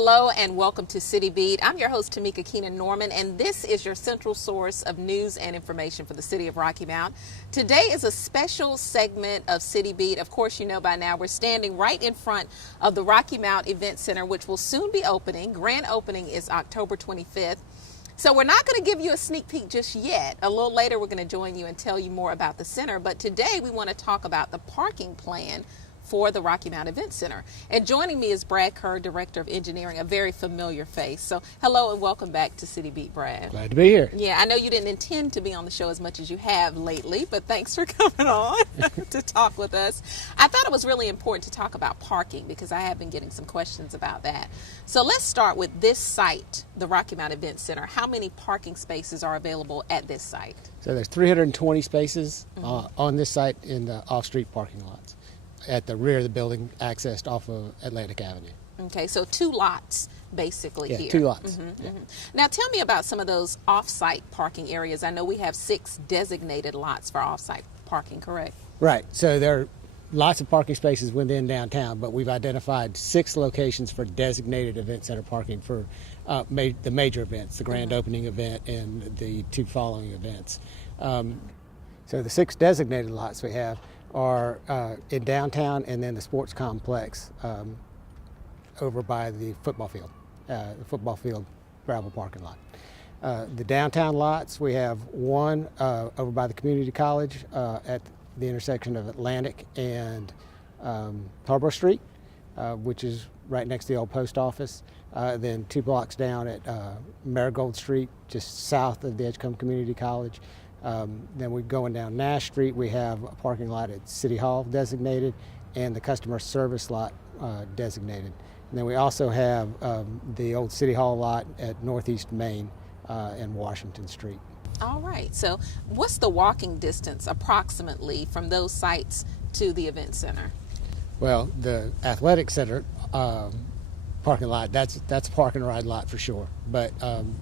Hello and welcome to City Beat. I'm your host, Tamika Keenan Norman, and this is your central source of news and information for the city of Rocky Mount. Today is a special segment of City Beat. Of course, you know by now we're standing right in front of the Rocky Mount Event Center, which will soon be opening. Grand opening is October 25th. So we're not going to give you a sneak peek just yet. A little later, we're going to join you and tell you more about the center. But today we want to talk about the parking plan for the Rocky Mount Event Center. And joining me is Brad Kerr, Director of Engineering, a very familiar face. So hello and welcome back to City Beat, Brad. Glad to be here. Yeah, I know you didn't intend to be on the show as much as you have lately, but thanks for coming on to talk with us. I thought it was really important to talk about parking because I have been getting some questions about that. So let's start with this site, the Rocky Mount Event Center. How many parking spaces are available at this site? So there's 320 spaces on this site in the off-street parking lots at the rear of the building, accessed off of Atlantic Avenue. Okay, so two lots basically here. Yeah, two lots. Now tell me about some of those off-site parking areas. I know we have 6 designated lots for off-site parking, correct? Right, so there are lots of parking spaces within downtown, but we've identified 6 locations for designated event center parking for the major events, the grand opening event and the 2 following events. So the 6 designated lots we have are in downtown, and then the sports complex over by the football field gravel parking lot. The downtown lots, we have one over by the community college at the intersection of Atlantic and Tarboro Street, which is right next to the old post office. Then 2 blocks down at Marigold Street, just south of the Edgecombe Community College. Then we're going down Nash Street. We have a parking lot at City Hall designated and the customer service lot designated. And then we also have the old City Hall lot at Northeast Main and Washington Street. All right, so what's the walking distance approximately from those sites to the event center? Well, the athletic center parking lot, that's a park and ride lot for sure. But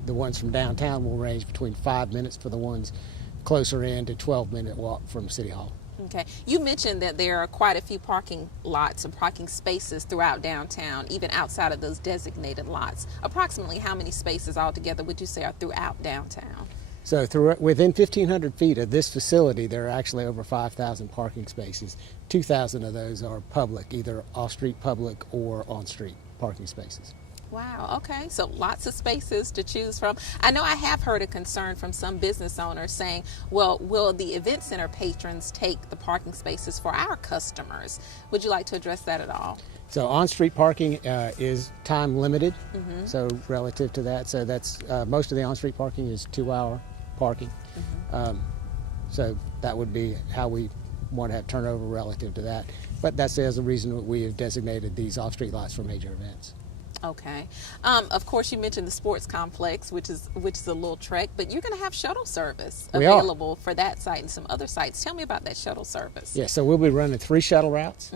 the ones from downtown will range between 5 minutes for the ones closer in to 12-minute walk from City Hall. Okay. You mentioned that there are quite a few parking lots and parking spaces throughout downtown, even outside of those designated lots. Approximately how many spaces altogether would you say are throughout downtown? So within 1,500 feet of this facility, there are actually over 5,000 parking spaces. 2,000 of those are public, either off-street public or on-street parking spaces. Wow, okay, so lots of spaces to choose from. I know I have heard a concern from some business owners saying, well, will the event center patrons take the parking spaces for our customers? Would you like to address that at all? So on-street parking is time limited, so relative to that, so that's most of the on-street parking is 2-hour parking. So that would be how we want to have turnover relative to that. But that's the reason that we have designated these off-street lots for major events. Okay. Of course, you mentioned the sports complex, which is a little trek, but you're going to have shuttle service available for that site and some other sites. Tell me about that shuttle service. Yeah, so we'll be running 3 shuttle routes,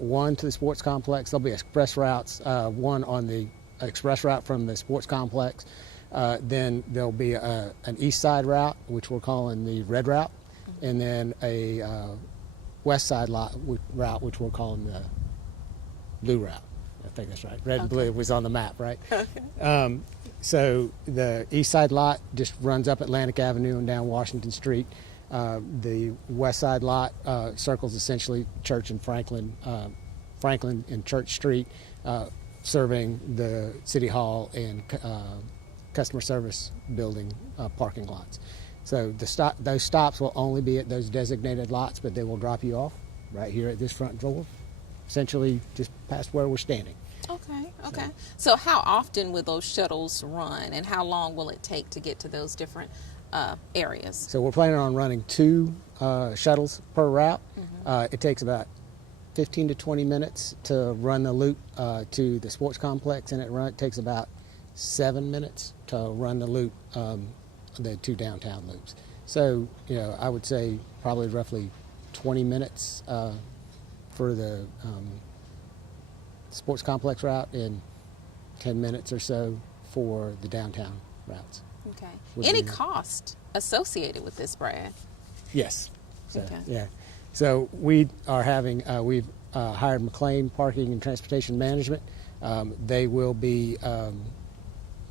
one to the sports complex. There'll be express routes, one on the express route from the sports complex. Then there'll be an east side route, which we're calling the red route, and then a west side route, which we're calling the blue route. I think that's right. Red and blue was on the map, right? Okay. So the east side lot just runs up Atlantic Avenue and down Washington Street. The west side lot circles essentially Church and Franklin and Church Street, serving the City Hall and customer service building parking lots. So those stops will only be at those designated lots, but they will drop you off right here at this front door, essentially just past where we're standing. Okay. So how often will those shuttles run, and how long will it take to get to those different areas? So we're planning on running 2 shuttles per route. It takes about 15 to 20 minutes to run the loop to the sports complex, and it takes about 7 minutes to run the loop, the 2 downtown loops. So, I would say probably roughly 20 minutes for the sports complex route and 10 minutes or so for the downtown routes. Okay. Any cost associated with this, Brad? Yes. So, okay. Yeah. So we are having, we've hired McLean Parking and Transportation Management They will be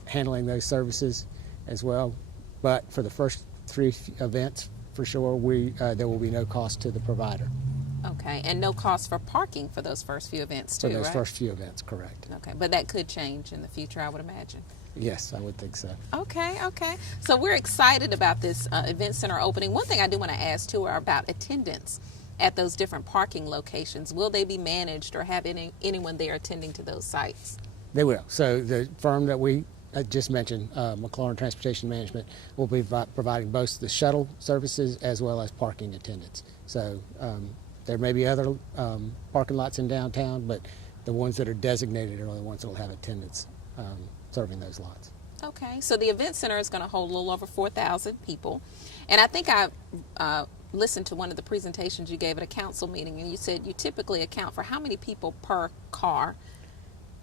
handling those services as well. But for the first 3 events, for sure, there will be no cost to the provider. Okay, and no cost for parking for those first few events too, For those right? first few events, correct. Okay, but that could change in the future, I would imagine. Yes, I would think so. Okay. So we're excited about this event center opening. One thing I do want to ask too are about attendance at those different parking locations. Will they be managed or have anyone there attending to those sites? They will. So the firm that we just mentioned, McLaurin Transportation Management, will be providing both the shuttle services as well as parking attendance. So there may be other parking lots in downtown, but the ones that are designated are the ones that will have attendance serving those lots. Okay, so the event center is going to hold a little over 4,000 people. And I think I listened to one of the presentations you gave at a council meeting, and you said you typically account for how many people per car?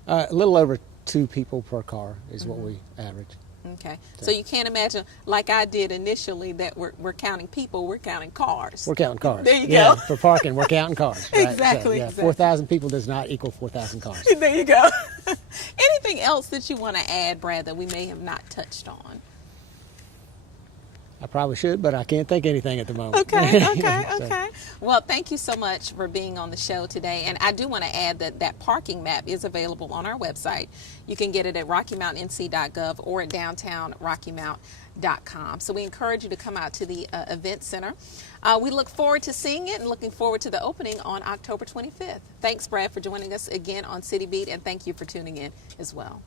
A little over 2 people per car is what we average. Okay, so you can't imagine, like I did initially, that we're counting people, we're counting cars. We're counting cars. There you yeah, go. For parking, we're counting cars. Right? Exactly, So, exactly. 4,000 people does not equal 4,000 cars. There you go. Anything else that you want to add, Brad, that we may have not touched on? I probably should, but I can't think anything at the moment. Okay. So, Well, thank you so much for being on the show today. And I do want to add that parking map is available on our website. You can get it at RockyMountNC.gov or at DowntownRockyMount.com. So we encourage you to come out to the event center. We look forward to seeing it and looking forward to the opening on October 25th. Thanks, Brad, for joining us again on City Beat, and thank you for tuning in as well.